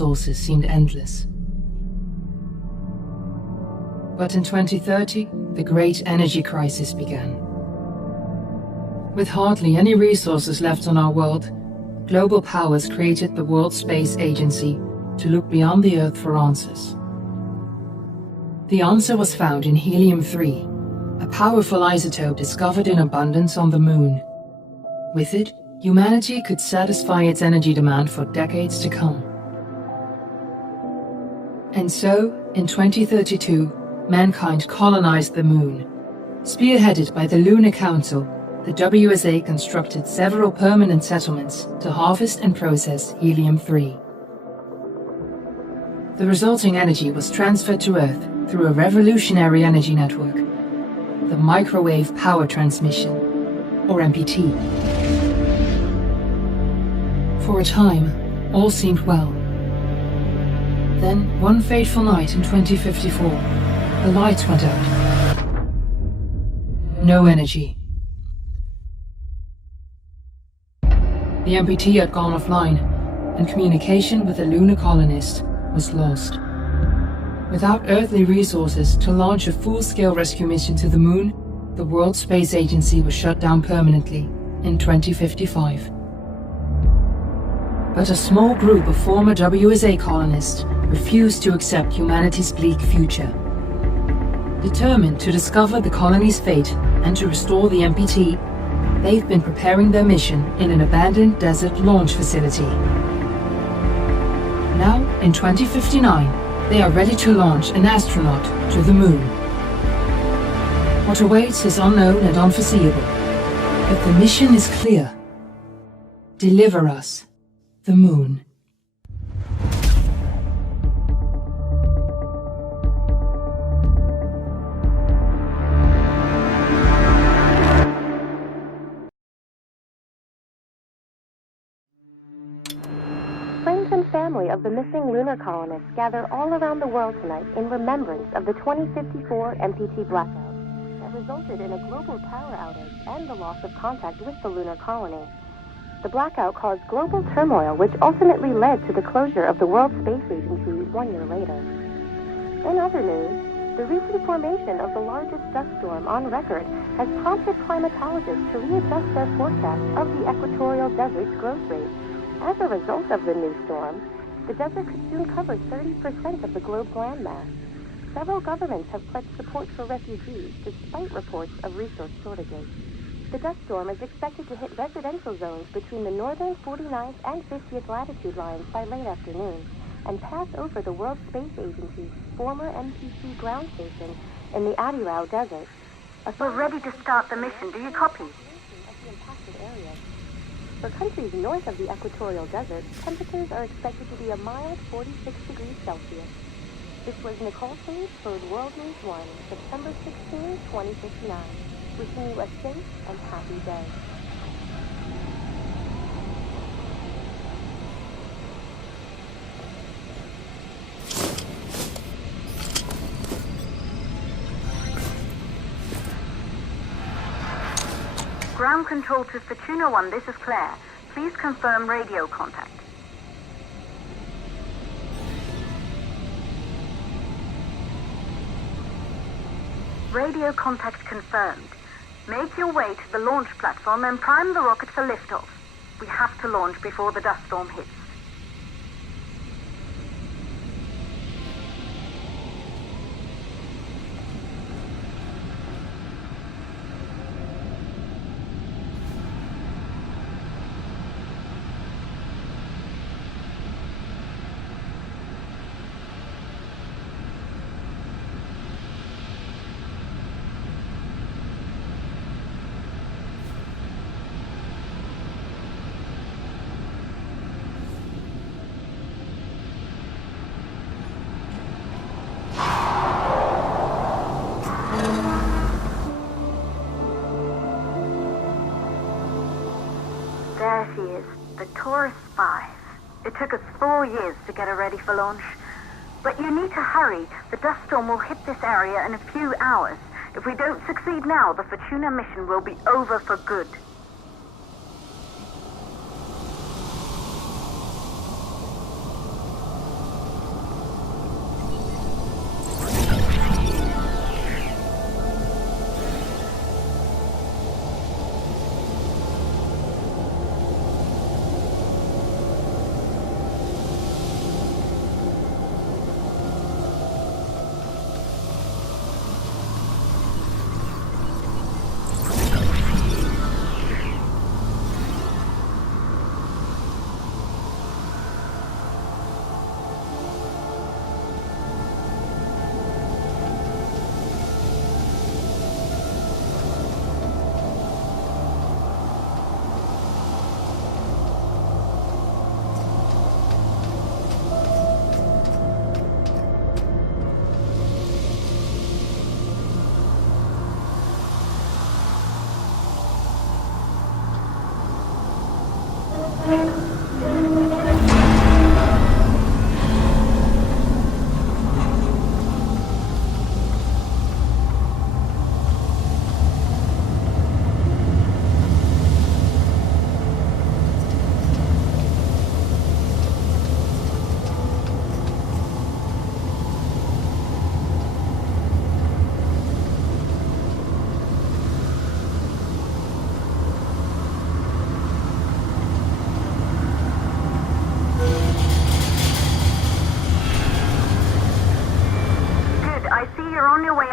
resources seemed endless. But in 2030, the great energy crisis began. With hardly any resources left on our world, global powers created the World Space Agency to look beyond the Earth for answers. The answer was found in helium-3, a powerful isotope discovered in abundance on the Moon. With it, humanity could satisfy its energy demand for decades to come. And so, in 2032, mankind colonized the Moon. Spearheaded by the Lunar Council, the WSA constructed several permanent settlements to harvest and process helium-3. The resulting energy was transferred to Earth through a revolutionary energy network, the Microwave Power Transmission, or MPT. For a time, all seemed well. Then, one fateful night in 2054, the lights went out. No energy. The MPT had gone offline, and communication with the lunar colonist was lost. Without earthly resources to launch a full-scale rescue mission to the Moon, the World Space Agency was shut down permanently in 2055. But a small group of former WSA colonists refused to accept humanity's bleak future. Determined to discover the colony's fate and to restore the MPT, they've been preparing their mission in an abandoned desert launch facility. Now, in 2059, they are ready to launch an astronaut to the Moon. What awaits is unknown and unforeseeable, but the mission is clear. Deliver us the Moon. Friends and family of the missing lunar colonists gather all around the world tonight in remembrance of the 2054 MPT blackout that resulted in a global power outage and the loss of contact with the lunar colony. The blackout caused global turmoil, which ultimately led to the closure of the World Space Agency 1 year later. In other news, the recent formation of the largest dust storm on record has prompted climatologists to readjust their forecast of the equatorial desert's growth rate. As a result of the new storm, the desert could soon cover 30% of the globe's landmass. Several governments have pledged support for refugees despite reports of resource shortages. The dust storm is expected to hit residential zones between the northern 49th and 50th latitude lines by late afternoon and pass over the World Space Agency's former MPT ground station in the Adirau Desert. We're ready to start the mission. Do you copy? For countries north of the equatorial desert, temperatures are expected to be a mild 46 degrees Celsius. This was Nicole Page for World News 1, September 16, 2059. Wishing you a safe and happy day. Ground control to Fortuna 1, this is Claire. Please confirm radio contact. Radio contact confirmed. Make your way to the launch platform and prime the rocket for liftoff. We have to launch before the dust storm hits. There she is, the Taurus 5. It took us 4 years to get her ready for launch. But you need to hurry. The dust storm will hit this area in a few hours. If we don't succeed now, the Fortuna mission will be over for good.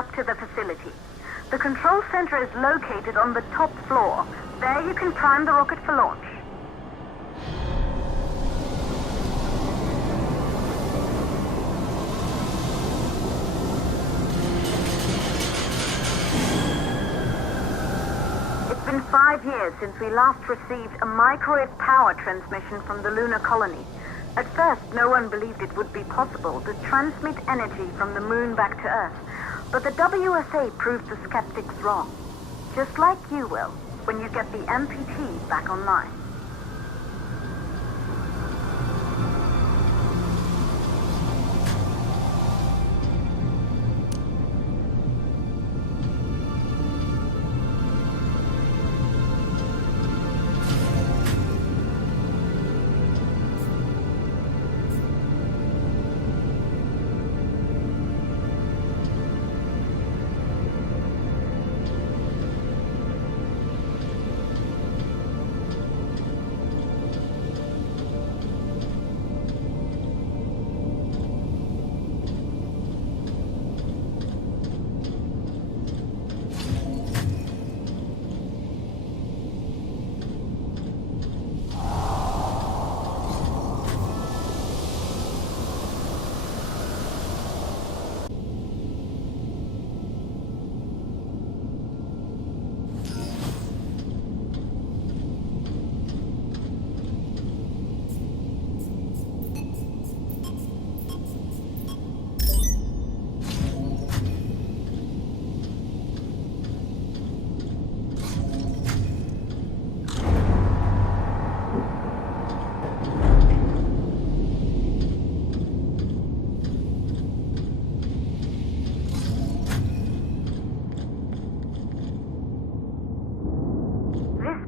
up to the facility. The control center is located on the top floor. There you can prime the rocket for launch. It's been 5 years since we last received a microwave power transmission from the lunar colony. At first, no one believed it would be possible to transmit energy from the moon back to Earth. But the WSA proved the skeptics wrong. Just like you will, when you get the MPT back online.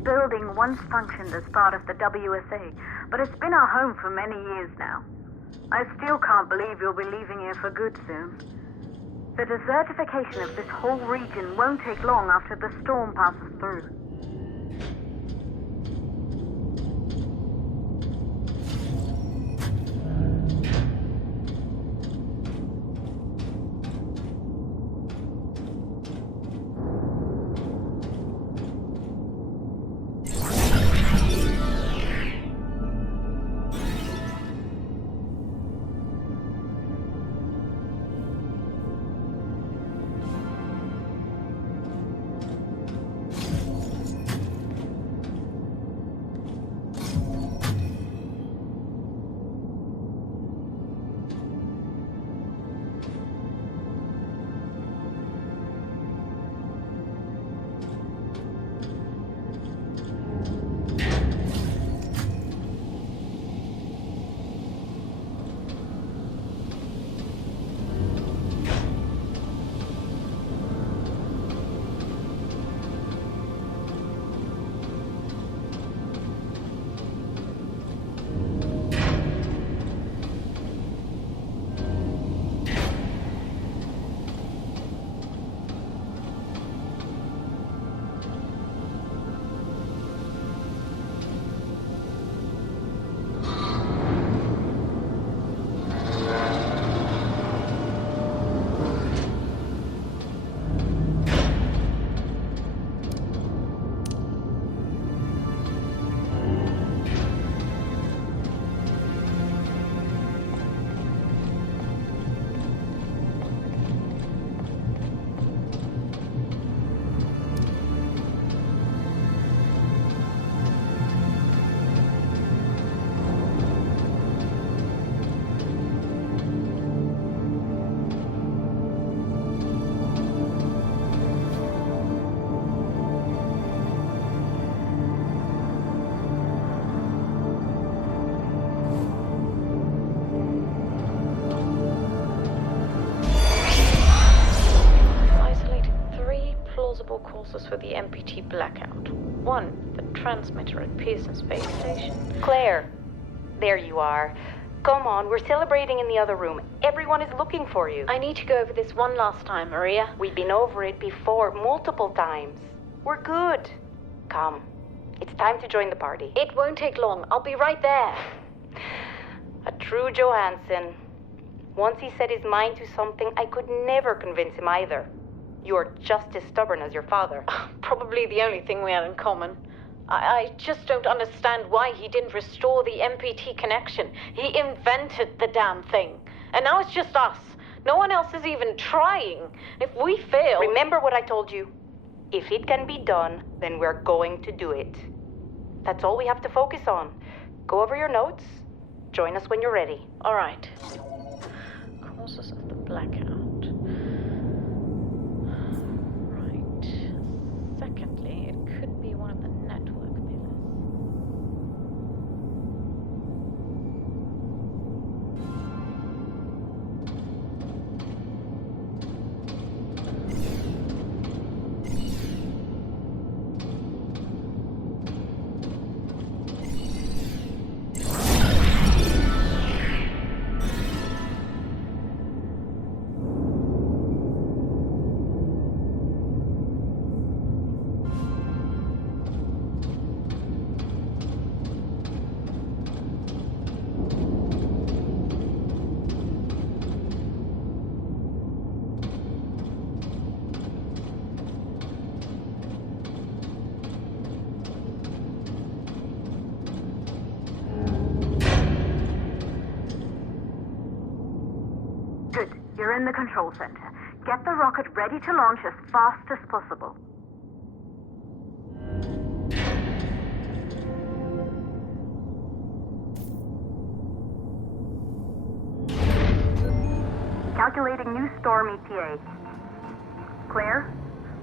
Building once functioned as part of the WSA, but it's been our home for many years now. I still can't believe you'll be leaving here for good soon. The desertification of this whole region won't take long after the storm passes through. Courses for the MPT blackout. 1, the transmitter at Pearson Space Station. Claire, there you are. Come on, we're celebrating in the other room. Everyone is looking for you. I need to go over this one last time, Maria. We've been over it before, multiple times. We're good. Come, it's time to join the party. It won't take long. I'll be right there. A true Johansson. Once he set his mind to something, I could never convince him either. You're just as stubborn as your father. Probably the only thing we had in common. I just don't understand why he didn't restore the MPT connection. He invented the damn thing. And now it's just us. No one else is even trying. If we fail... Remember what I told you. If it can be done, then we're going to do it. That's all we have to focus on. Go over your notes. Join us when you're ready. All right. Causes of the blackout. Right. Secondly, it could be one of the network pillars. Good. You're in the control center. Get the rocket ready to launch as fast as possible. Calculating new storm ETA. Claire,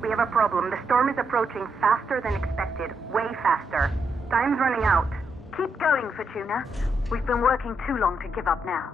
we have a problem. The storm is approaching faster than expected. Way faster. Time's running out. Keep going, Fortuna. We've been working too long to give up now.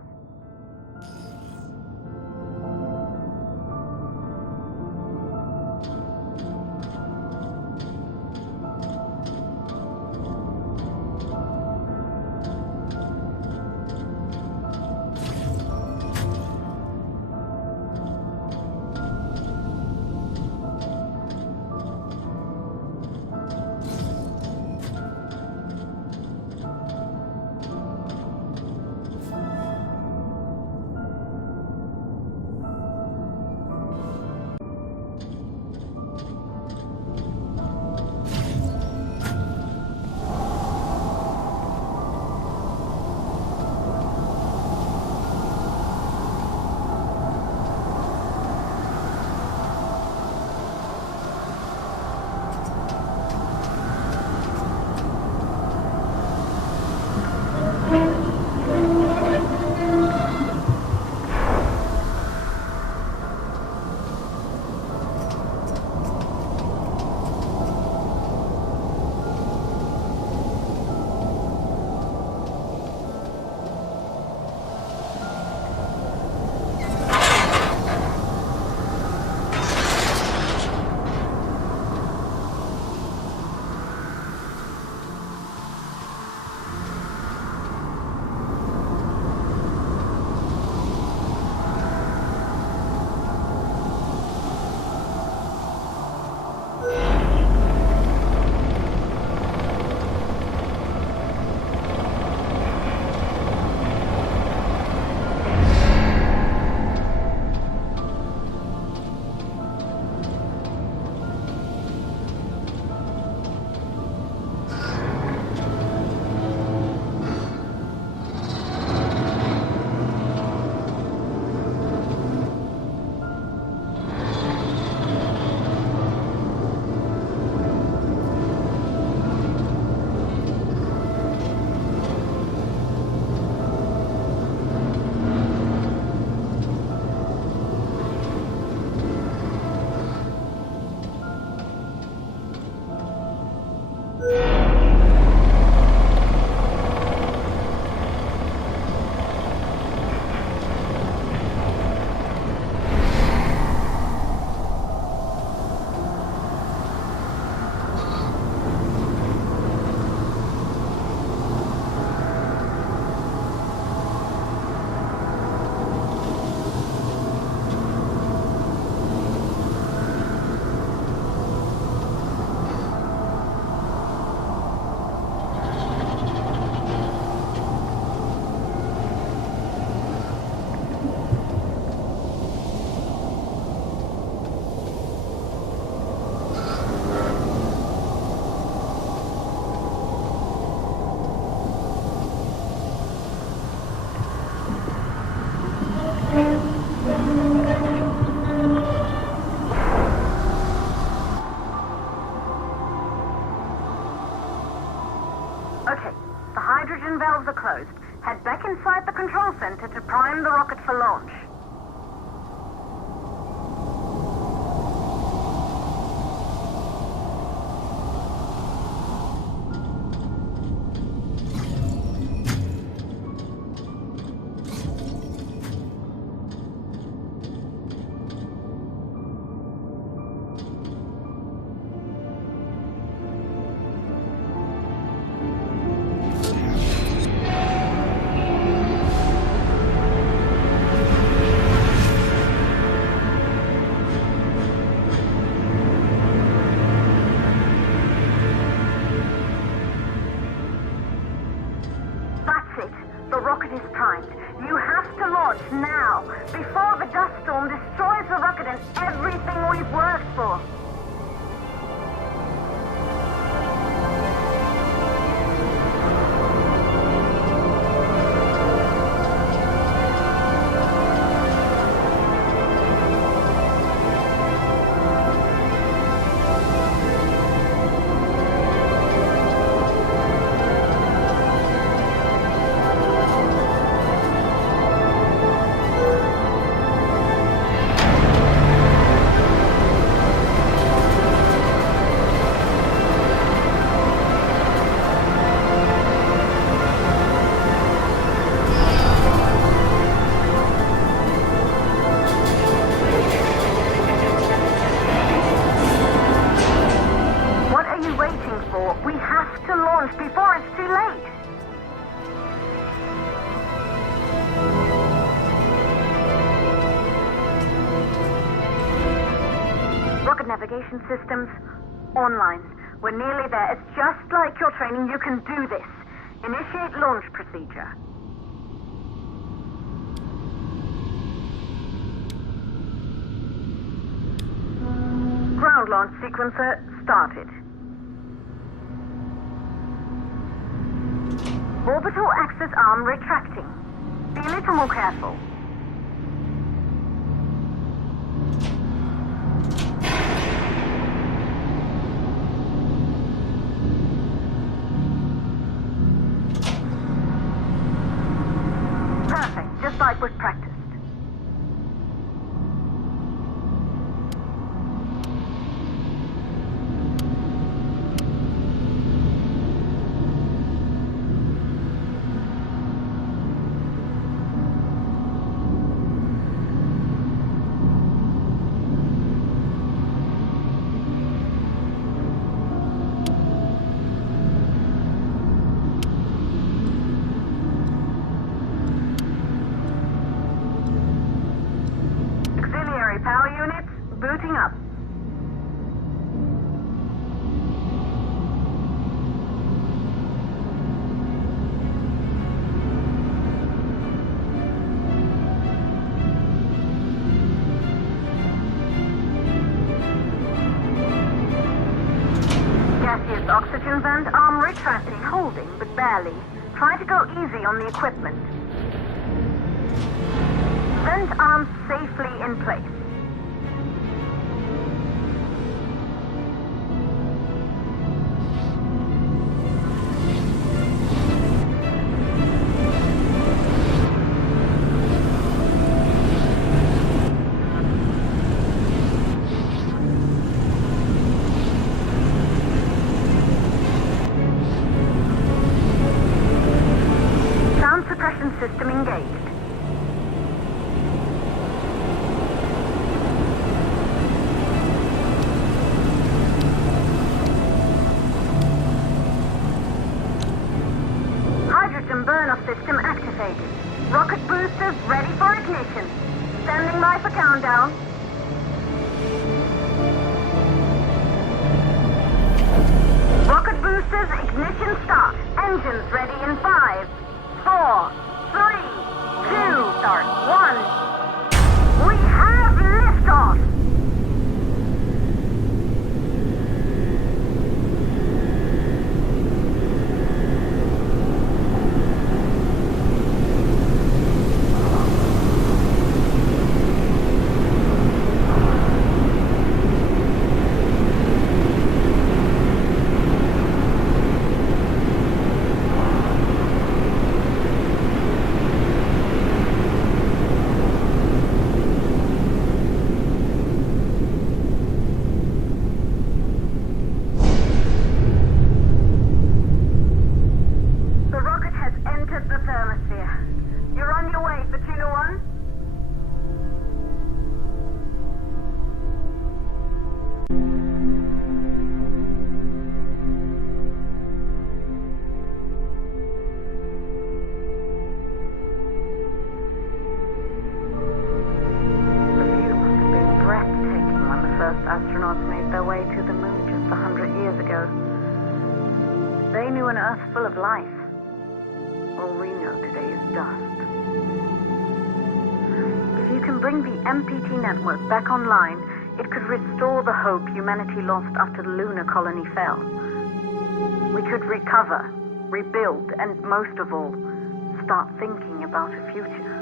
rocket for launch. The rocket is primed. You have to launch now, before the dust storm destroys the rocket and everything we've worked for. We have to launch before it's too late. Rocket navigation systems online. We're nearly there. It's just like your training. You can do this. Initiate launch procedure. Ground launch sequencer started. Orbital access arm retracting. Be a little more careful. Perfect, just like we've practiced. Power units booting up. Gaseous oxygen vent arm retracting, holding but barely. Try to go easy on the equipment. Vent arms safely in place. System engaged. Hydrogen burn-off system activated. Rocket boosters ready for ignition. Standing by for countdown. Rocket boosters ignition start. Engines ready in 5, 4, 3, 2, start, 1. We have liftoff! astronauts made their way to the moon just 100 years ago. They knew an Earth full of life. All we know today is dust. If you can bring the MPT network back online, it could restore the hope humanity lost after the lunar colony fell. We could recover, rebuild, and most of all, start thinking about a future.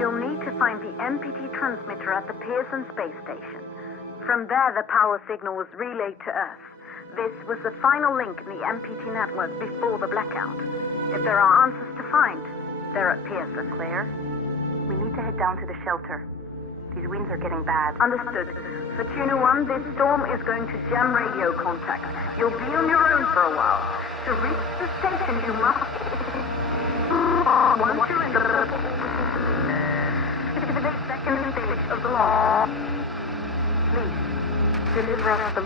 You'll need to find the MPT transmitter at the Pearson space station. From there, the power signal was relayed to Earth. This was the final link in the MPT network before the blackout. If there are answers to find, they're at Pearson. Claire, we need to head down to the shelter. These winds are getting bad. Understood. For Tuna 1, this storm is going to jam radio contact. You'll be on your own for a while. To reach the station, you must... Once you're in the second stage of the launch, please deliver us the